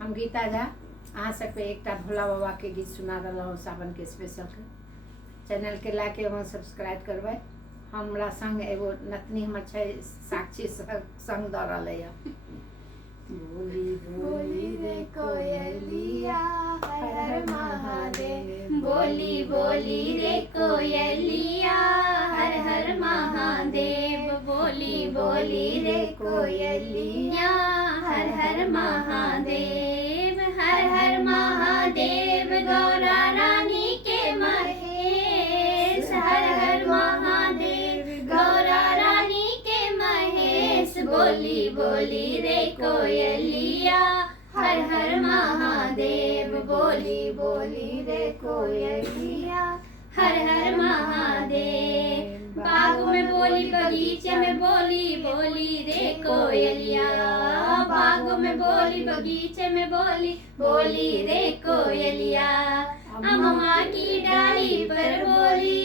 हम गीता झा अहाँ सबके एकटा भोला बाबा के गीत सुना रहा हूँ सावन के स्पेशल के। चैनल के लाके वहाँ सब्सक्राइब करबै। हमरा संग एगो नतनी हमर छै साक्षी संग दऽ रहल है। बोली बोली रे कोयलिया हर हर महादेव, बोली बोली रे कोयलिया हर हर महादेव, बोली बोली रे कोयलिया हर हर महादेव, हर हर महादेव गौरा रानी के महेश, हर हर महादेव गौरा रानी के महेश, बोली बोली रे कोयलिया हर हर महादेव, बोली बोली रे कोयलिया हर हर महादेव। बाग में बोली बगीचे में बोली बोली रे कोयलिया, बाग में बोली बगीचे में बोली बोली रे कोयलिया, अम्मा की डाली पर बोली,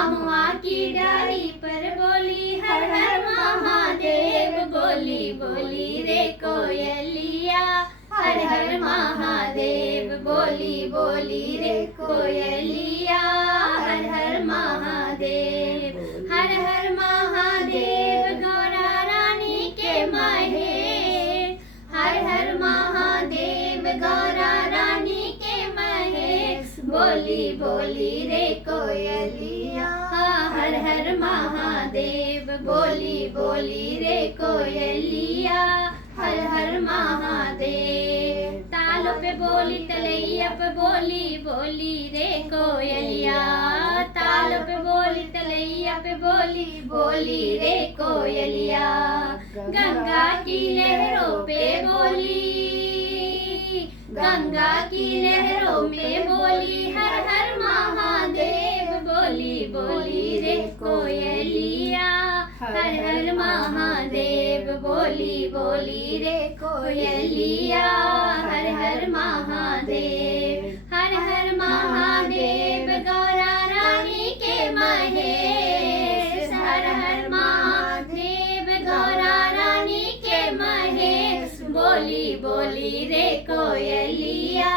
अम्मा की डाली पर बोली हर हर महादेव, बोली बोली रे कोयलिया हर हर महादेव, बोली बोली रे कोयलिया हर हर महादेव, हर हर महादेव गौरा रानी के महेश, हर हर महादेव गौरा रानी के महेश, बोली बोली रे कोयलिया हर हर महादेव, बोली बोली रे कोयलिया हर हर महादेव। तालों पे बोली तलैया पे बोली बोली रे कोयलिया, तालों पे बोली तलैया पे बोली बोली रे कोयलिया, गंगा की लहरों पे बोली, गंगा की लहरों में बोली हर हर महादेव, बोली बोली रे कोयलिया हर हर महादेव, बोली बोली रे कोयलिया हर हर महादेव, हर हर महादेव गौरा रानी के महेश, हर हर महादेव गौरा रानी के महेश, बोली बोली रे कोयलिया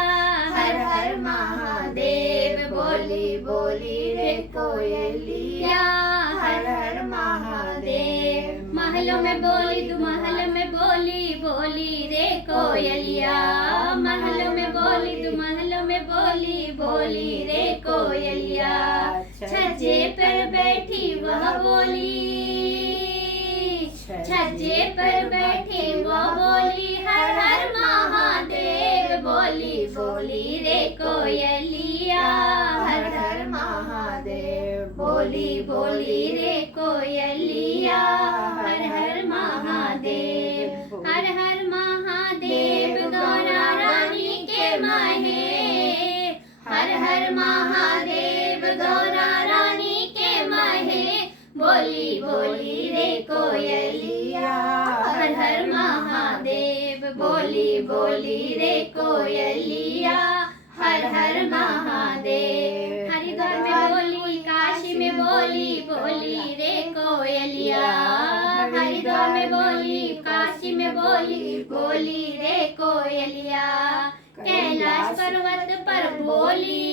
हर हर महादेव, बोली बोली रे कोयलिया हर हर महादेव। महलों में बोली तू महल में बोली बोली रे कोयलिया, महलों में बोली तू महलों में बोली बोली रे कोयलिया, छज्जे पर बैठी वह बोली, छज्जे पर बैठी वह बोली हर हर महादेव, बोली बोली रे कोयलिया हर हर महादेव, बोली बोली रे कोयलिया हर हर महादेव, हर हर महादेव गौरा रानी के महेश, हर हर महादेव गौरा रानी के महेश, बोली बोली रे कोयलिया हर हर महादेव, बोली बोली रे कोयलिया हर हर महादेव। हरिद्वार में बोली काशी में बोली बोली रे कोयलिया, हरिद्वार में बोली काशी में बोली बोली रे कोयलिया, कैलाश पर्वत पर बोली,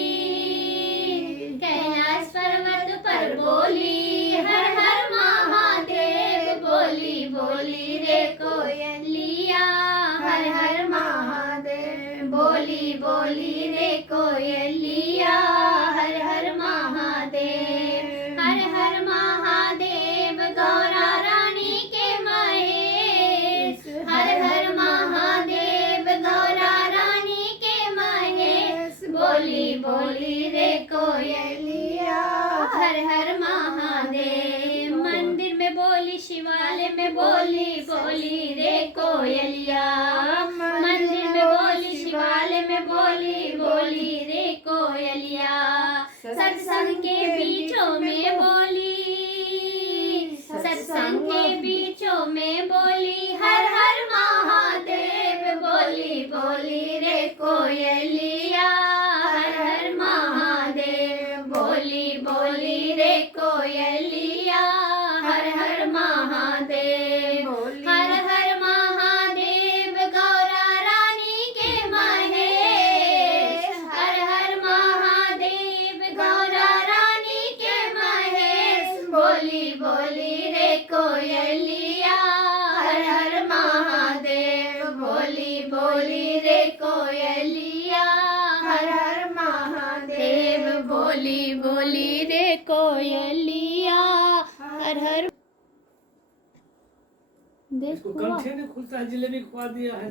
कैलाश पर्वत पर बोली हर हर महादेव, बोली बोली रे कोयलिया हर हर महादेव, बोली बोली रे कोयलिया हर हर महादेव, हर हर महादेव गौरा रानी के महेश, हर हर महादेव गौरा रानी के महेश, बोली बोली रे कोयलिया हर हर महादेव। मंदिर में बोली शिवालय में बोली बोली रे कोयलिया, मंदिर में बोली शिवालय में बोली बोली रे कोयलिया, बोली बोली रे कोयलिया हर हर इसको कंठे ने खुलता है, जलेबी खुआ दिया है।